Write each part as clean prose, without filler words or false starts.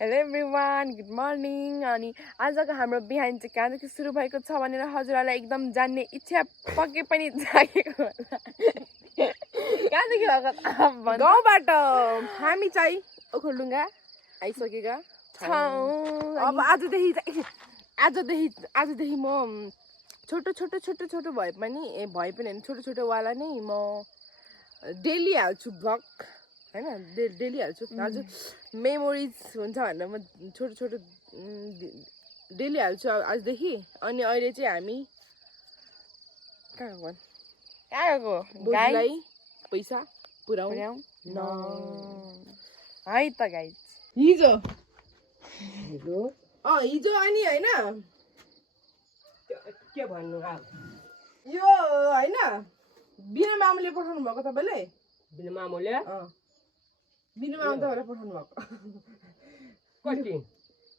Hello everyone, good morning. अनि आजको हाम्रो बिहान चाहिँ कहाँदेखि सुरु भएको छ भनेर हजुरहरूलाई एकदम जान्ने इच्छा पक्कै पनि जागेको होला। कहाँदेखि भएको गाउँबाट हामी चाहिँ ओखलढुङ्गा आइसकेका छौँ। अब आजदेखि म छोटो भए पनि होइन, छोटो वाला नै म डेली हाल्छु भ्लग होइन, डेली हाल्छु। हजुर मेमोरिज हुन्छ भनेर म छोटो डेली हाल्छु आजदेखि। अनि अहिले चाहिँ हामी कहाँ गएको बोजूलाई पैसा पुऱ्याउन है त गाइज। हिजो अनि होइन के भन्नु यो होइन बिना मामुले पठाउनु भएको तपाईँले। बिना मामुले बिना मामु तपाईँलाई पठाउनु भएको कति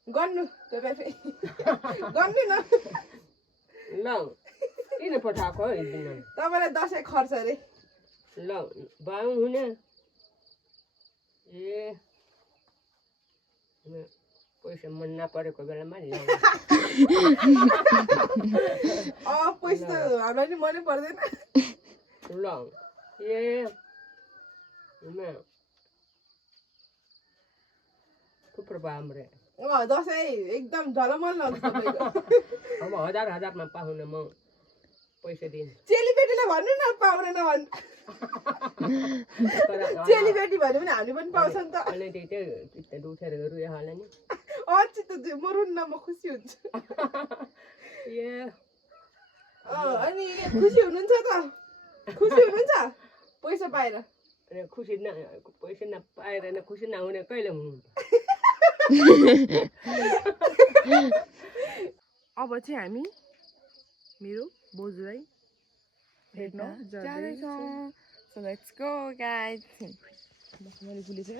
गर्नु गर्नु न ल किन पठाएको तपाईँलाई दसैँ खर्च अरे। ल बाउ हुने ए पैसा मन नपरेको बेलामा पैसा त हामीलाई नि मनै पर्दैन। ल ए थुप्रो बाम्रे दसैँ एकदम झलमल हुन्छ तपाईँको। अब हजारमा पाहुन म पैसा दिन्छु। चेलीबेटीलाई भन्नु न पाउँदैन भन्नु। चेलीबेटी भन्यो भने हामी पनि पाउँछ नि त। अनि त्यही दुखेर रुए होला नि। चित्त म रुन्न, म खुसी हुन्छु। अनि खुसी हुनुहुन्छ त? खुसी हुनुहुन्छ पैसा पाएर? खुसी पैसा नपाएर खुसी नहुने कहिले हुनु। अब चाहिँ हामी मेरो बोजूलाई भेट्न जाँदैछौँ। So let's go guys. मखमली फुले छ,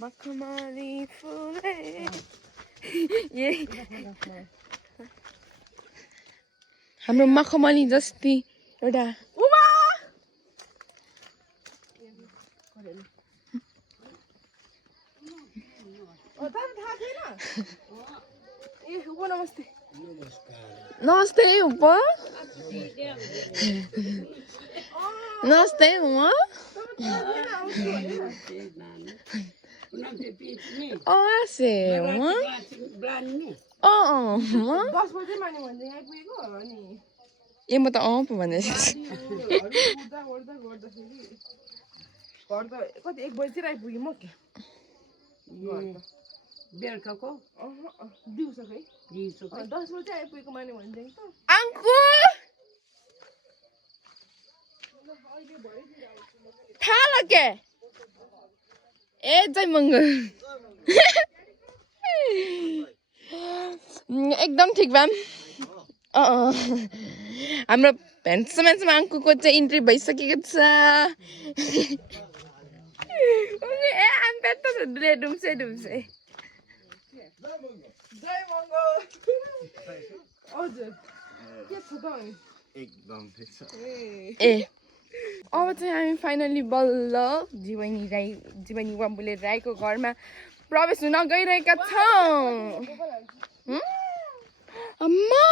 मखमली फुले। हाम्रो मखमली जस्ती एउटा नमस्ते नमस्ते उपा नमस्ते उमा से उमा ए म त पो भन्दै कति 1 बजीतिर आइपुगेँ म के बेलुकाको दिउँसोकै 10 बजी आइपुगेको माने भन्छ त अङ्कु थाहा के ए जय मङ्गल एकदम ठिक भएम। हाम्रो भ्यान्समा अङ्कुको चाहिँ इन्ट्री भइसकेको छ। डुम्से जय मङ्गल हजुर के छ त एकदम ठिक छ। ए अब चाहिँ हामी फाइनली बल्ल जीवनी बम्बुले राईको घरमा प्रवेश हुन गइरहेका छौँ। अम्मा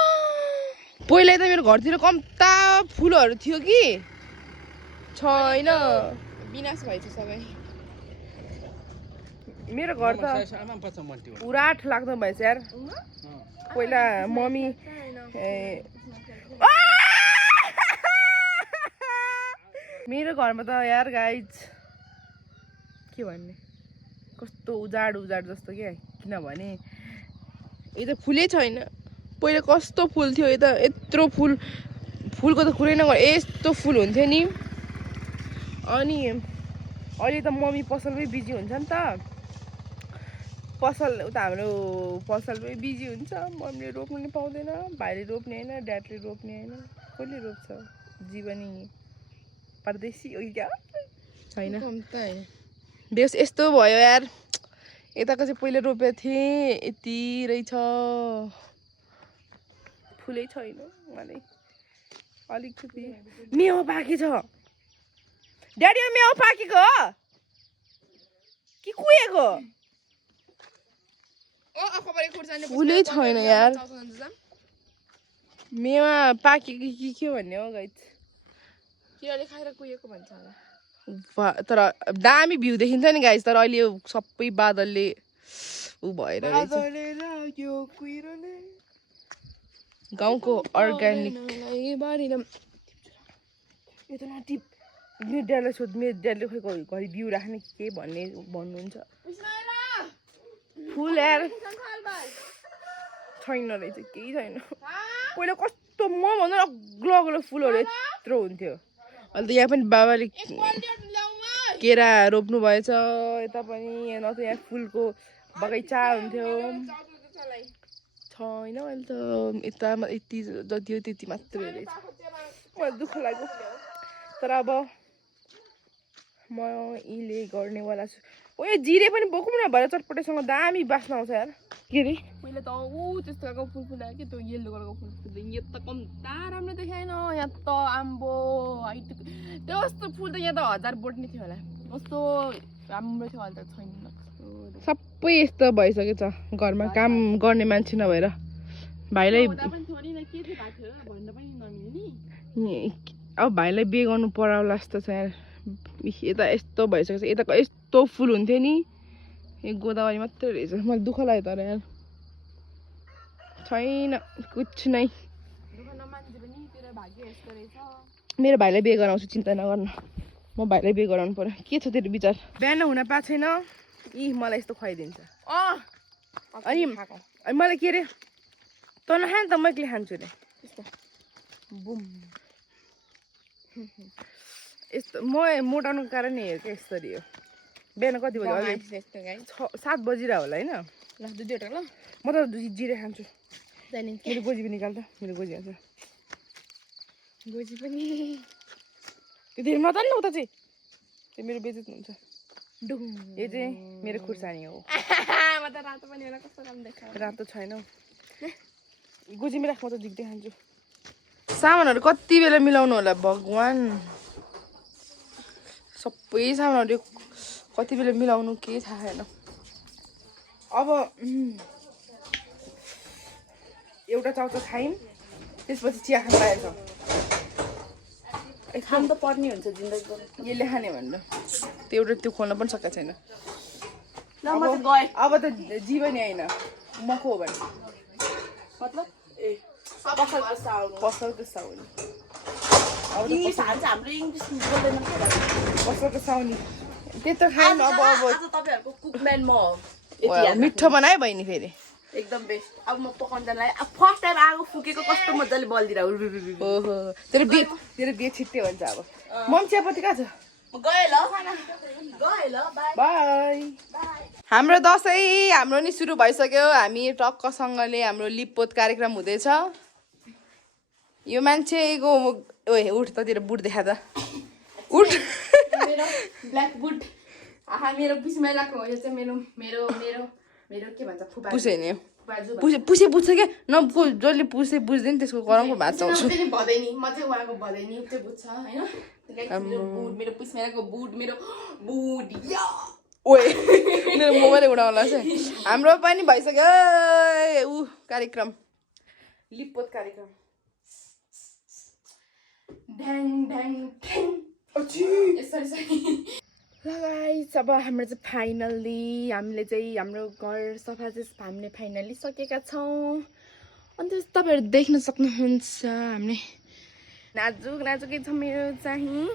पहिला त मेरो घरतिर कम्ता फुलहरू थियो कि छैन, विनाश भएछ सबै। मेरो घर त पुरा लाग्दो भएछ यार। पहिला मम्मी मेरो घरमा त यार गाइज के भन्ने कस्तो उजाड जस्तो क्या। किनभने यो त फुलै छैन। पहिला कस्तो फुल थियो, यो त यत्रो फुलको त कुरै नगर यस्तो फुल हुन्थ्यो नि। अनि अहिले त मम्मी पसलमै बिजी हुन्छ नि त, उता हाम्रो पसलमै बिजी हुन्छ। मम्मीले रोप्नु नि पाउँदैन, भाइले रोप्ने होइन, ड्याडले रोप्ने होइन, कसले रोप्छ? जीवनी परदेशी हो क्या छैन बेस यस्तो भयो यार। यताको चाहिँ पहिला रोपेको थिएँ, यति रहेछ, फुलै छैन। मलाई अलिकति मेवा पाके छ। ड्याडी यो मेवा पाकेको हो कि कुहेको? फुलै छैन यार मेवा पाकेको के भन्ने हो गाइस किराले खाएर कुहेको भन्छ होला तर दामी भ्यू देखिन्छ नि गाइस तर अहिले यो सबै बादलले उ भएर गाउँको अर्ग्यानिक मेरो ड्याडलाई सोध मेरो ड्याडले खोइ घरि बिउ राख्ने के भन्ने भन्नुहुन्छ फुल यार छैन रहेछ केही छैन पहिला कस्तो म भन्दा अग्लो अग्लो फुलहरू यत्रो हुन्थ्यो अहिले त यहाँ पनि बाबाले केरा रोप्नु भएछ यता पनि न त यहाँ फुलको बगैँचा हुन्थ्यो छैन अहिले त यता यति जति हो त्यति मात्रै रहेछ मलाई दुःख लाग्यो तर अब म यीले गर्नेवाला छु ओ यो जिरे पनि बोकौँ न भरे चटपटेसँग दामी बास्न आउँछ यार के अरे मैले त ऊ त्यस्तो खालको फुल फुलायो कि त्यो येल्लो कलरको फुल फुल्दै यो त कम्ता राम्रो देखाएन यहाँ त आम्बो हाइट त्यस्तो फुल त यहाँ त 1000 बोट्ने थियो होला कस्तो राम्रो थियो अहिले त छैन सबै यस्तो भइसकेछ घरमा काम गर्ने मान्छे नभएर भाइलाई अब भाइलाई बिहे गर्नु पराउला जस्तो छ यार यता यस्तो भइसकेछ यता यस्तो फुल हुन्थ्यो नि यो गोदावरी मात्रै रहेछ मलाई दुःख लाग्यो तर यार छैन कुछ नै मेरो भाइलाई बिहे गराउँछु चिन्ता नगर्नु म भाइलाई बिहे गराउनु पर्यो के छ तेरो विचार बिहान हुन पाएको छैन यी मलाई यस्तो खुवाइदिन्छ अनि मलाई के अरे त नखा नि त म एक्लै खान्छु अरे बुम यस्तो म मोटाउनुको कारण नै हो क्या यसरी हो बिहान कति बजी 7 बजिरह होला होइन म त जिरे खान्छु मेरो गोजी पनि निकाल त मेरो गोजी हाल्छ गोजी पनि त्यो नत नि उता चाहिँ त्यो मेरो बेइज्जत हुन्छ यो चाहिँ मेरो खुर्सानी हो रातो छैन गोजीमै राख म त झिक्दै खान्छु सामानहरू कति बेला मिलाउनु होला भगवान् सबै सामानहरू कति बेला मिलाउनु के थाहा छैन अब एउटा चाउचाउ खायौँ त्यसपछि चिया खान लागेको छ खानु त पर्ने हुन्छ जिन्दगीको यसले खाने भनेर त्यो एउटा त्यो खोल्न पनि सकेको छैन अब त जीवनै होइन म को हो भने मतलब पसलको साउनी पसलको साउनी त्यो त खानु अब तपाईहरुको कुकम्यान म हो मिठो बनायो बहिनी फेरि एकदम बेस्ट अब म पकाउन जानलाई फर्स्ट टाइम आगो फुकेको कस्तो मजाले बल्दिरा ओहो तेरो बिहे छिट्टै हुन्छ अब मम चियापत्ती कहाँ छ गए ल बाई हाम्रो दसैँ हाम्रो नि सुरु भइसक्यो हामी टक्कसँगले हाम्रो लिपपोत कार्यक्रम हुँदैछ यो मान्छेको ओए उठ त तेरो बुट देखा त उठ मेरो ब्ल्याक बुट आहा मेरो पिसमेलाको हो यो चाहिँ मेरो मेरो मेरो मेरो के भन्छ फुपा पुसे नि पुसे बुझ्छ क्या जसले पुसे बुझ्दैन त्यसको गरमको भात चाउँछु भदैनी म चाहिँ उहाँको भदैनी चाहिँ बुझ्छ हैन मेरो पिसमेलाको बुट मेरो बुट ओए मेरो मोबाइल उडाउला छ हाम्रो पनि भइसक्यो ऊ कार्यक्रम लिपपोत कार्यक्रम ढ्याङ ढ्याङ ढ्याङ सरी गाइस अब हाम्रो चाहिँ फाइनल्ली हामीले चाहिँ हाम्रो घर सफा चाहिँ हामीले फाइनल्ली सकेका छौँ अन्त तपाईँहरू देख्न सक्नुहुन्छ हामीले नाजुक नाजुकै छ मेरो चाहिँ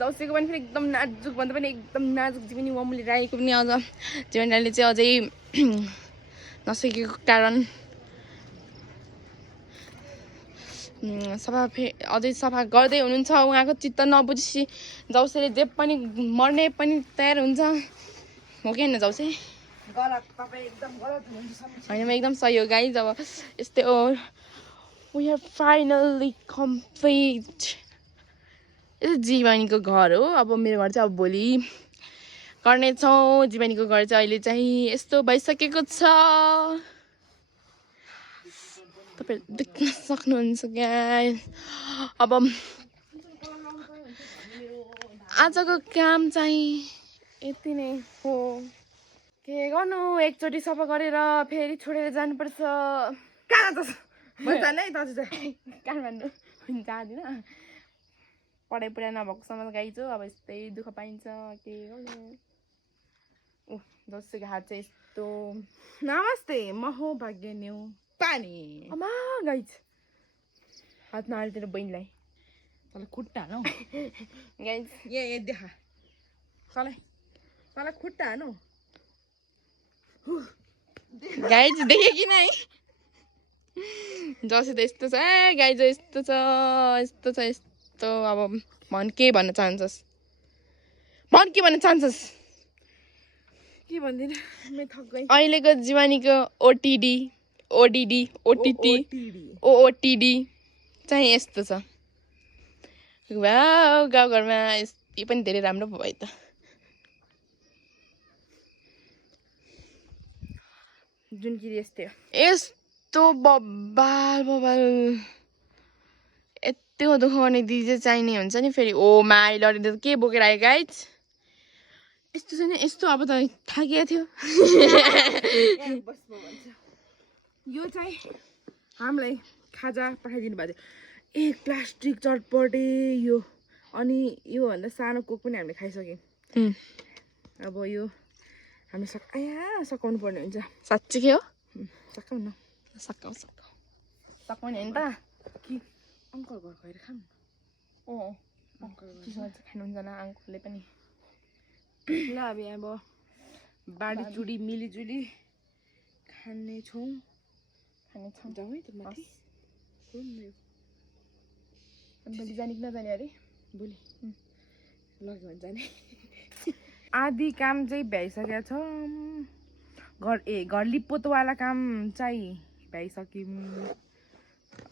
दसैँको पनि फेरि एकदम नाजुक भन्दा पनि एकदम नाजुक जीवनी मम्मीले राखेको पनि अझ जीवनले चाहिँ अझै नसकेको कारण सफा अझै सफा गर्दै हुनुहुन्छ उहाँको चित्त नबुझेपछि जौसेले जे पनि मर्ने पनि तयार हुन्छ हो कि होइन जौसे होइन म एकदम सही हो गाइज अब यस्तै हो वी आर फाइनल्ली कम्प्लिट यो जीवनीको घर हो अब मेरो घर चाहिँ अब भोलि गर्नेछौँ जीवनीको घर चाहिँ अहिले चाहिँ यस्तो भइसकेको छ तपाईहरु देख्न सक्नुहुन्छ गाइस अब आजको काम चाहिँ यति नै हो के गर्नु एकचोटि सफा गरेर फेरि छोडेर जानुपर्छ कहाँ जान्छ मैले जाने है दाजु चाहिँ काठमाडौँ जाँदिनँ पढाइ पुरा नभएको समय गाइजो अब यस्तै दुःख पाइन्छ के गर्नु जसको हात चाहिँ यस्तो नमस्ते म हो भाग्य न्यू पानी अमा गाइज हात नहालिदिएर बहिनीलाई तँलाई खुट्टा हानौ गाइज ये देखा तँलाई खुट्टा हानौ गाइज देखेँ कि नै जसै त यस्तो छ ए गाइज यस्तो छ यस्तो अब के भन्न चाहन्छस् के भन्न चाहन्छस् के भन्दिनँ म थक गएँ अहिलेको जीवनीको ओटिडी ओओटिडी चाहिँ यस्तो छ वाउ गाउँघरमा यो पनि धेरै राम्रो भयो त जुन कि यस्तै हो यस्तो बबाल यतिको दुःख गर्ने दिदी चाहिँ चाहिने हुन्छ नि फेरि ओ माई लडी त के बोकेर आयो गाइज यस्तो छैन यस्तो अब त थाकिएको थियो यो चाहिँ हामीलाई खाजा पठाइदिनु भएको थियो एक प्लास्टिक चटपटे यो अनि योभन्दा सानो कोक पनि हामीले खाइसक्यौँ अब यो हामी सकाउनु पर्ने हुन्छ साँच्चै के हो सकाउ न सकाउने होइन त कि अङ्कल घर गएर खाऊँ खानुहुन्छ होला अङ्कलले पनि ल अब बाडी चुडी मिलिजुली खाने छौँ जाउँ है त माथि भोलि जाने कि नजाने अरे भोलि लग्यो भने जाने आधी काम चाहिँ भ्याइसकेका छौँ घर लिपोतवाला काम चाहिँ भ्याइसक्यौँ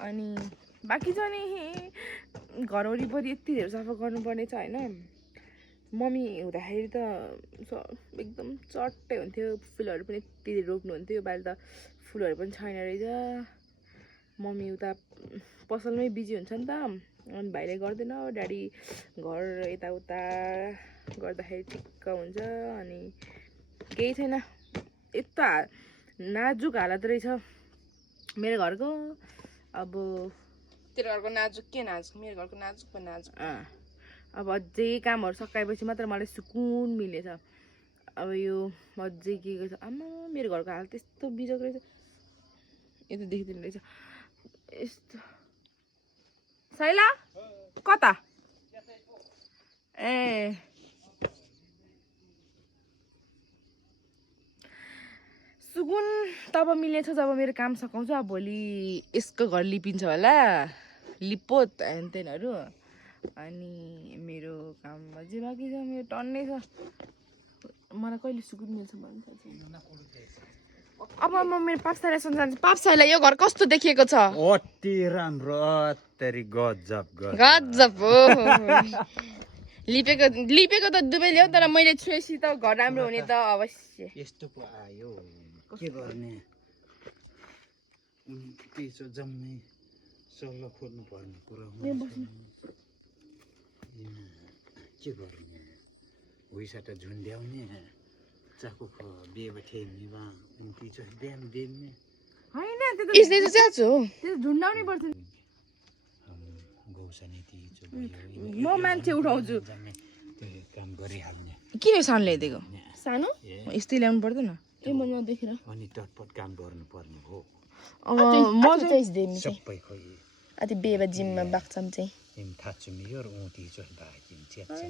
अनि बाँकी छ नि घर वरिपरि यति धेरै सफा गर्नुपर्ने छ होइन मम्मी हुँदाखेरि त एकदम चट्टै हुन्थ्यो फुलहरू पनि यति धेरै रोप्नुहुन्थ्यो बाहिर त फुलहरू पनि छैन रहेछ मम्मी उता पसलमै बिजी हुन्छ नि त अनि भाइले गर्दैन ड्याडी घर यताउता गर्दाखेरि ठिक्क हुन्छ अनि केही छैन यस्तो नाजुक हालत रहेछ मेरो घरको अब तेरो घरको नाजुक के नाजुक मेरो घरको नाजुक पनि नाजुक अब अझै कामहरू सकाएपछि मात्र मलाई सुकुन मिलेछ अब यो अझै के छ आमा मेरो घरको हालत यस्तो बिजोग रहेछ यता देखिँदैन रहेछ यस्तो शैला कता ए सुकुन तब मिलेछ जब मेरो काम सकाउँछ भोलि यसको घर लिपिन्छ होला लिपोत हेनतेनहरू अनि मेरो काम अझै बाँकी छ मेरो टन्नै छ मलाई कहिले सुकुन मिल्छ भन्नु अब म मेरो पापसाइलाई सम्झाउँछु पापसाइलाई यो घर कस्तो देखिएको छ अति राम्रो तेरी गजब हो लिपेको त दुबैले हो तर मैले छोएपछि त घर राम्रो हुने त अवश्य यस्तो पो आयो के गर्ने त्यही छ जम्मै सल्लाह खोज्नु पर्ने कुरा के गर्ने हुइसट झुन्ड्याउने चाकु बिहे ठेम्ने वा उन्टी चाहिँ बिहान देम्ने होइन इसले चाहिँ चाचो हो त्यो झुन्डाउनै पर्छ गौसनीति म मान्छे उठाउँछु त्यो काम गरिहाल्ने किन सानो ल्याइदिएको सानो यस्तै ल्याउनु पर्दैन ए म नदेखेर अनि टटपट काम गर्नुपर्ने हो अब म चाहिँ सबै खोइ अति बेबा जिममा बाक्छम चाहिँ इम थाच्छु मियो र उति चाहिँ बाकिन च्याच्छ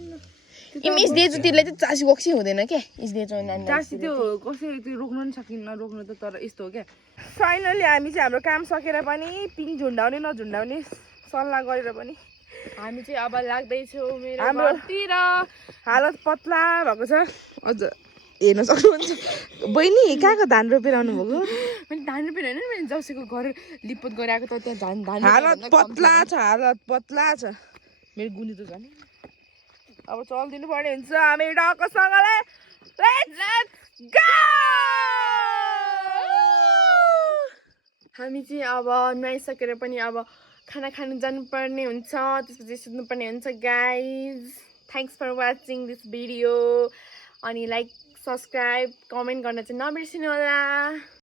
इम इसले चाहिँ त्यसलाई चाहिँ चासी बक्सी हुँदैन क्या इसले चाहिँ नानी चासी त्यो कसरी त्यो रोक्नु पनि सकिन्न रोक्नु त तर यस्तो हो क्या फाइनली हामी चाहिँ हाम्रो काम सकेर पनि पिङ झुन्डाउने नझुन्डाउने सल्लाह गरेर पनि हामी चाहिँ अब लाग्दैछौँ मेरो हाम्रो घरतिर हालत पतला भएको छ अझ हेर्न सक्नुहुन्छ बहिनी कहाँको धान रोपेर आउनुभएको मैले धान रोपेर होइन मैले जसैको घर लिपोत गराएको त त्यहाँ धान हालत पतला छ हालत पतला छ मेरो गुनी त झन् अब चलिदिनु पर्ने हुन्छ हामी डक्कसँगले लेट्स गो हामी चाहिँ अब नुहाइसकेर पनि अब खाना खानु जानुपर्ने हुन्छ त्यसपछि सुत्नुपर्ने हुन्छ guys thanks for watching this video अनि लाइक सब्सक्राइब कमेन्ट गर्न चाहिँ नबिर्सिनु होला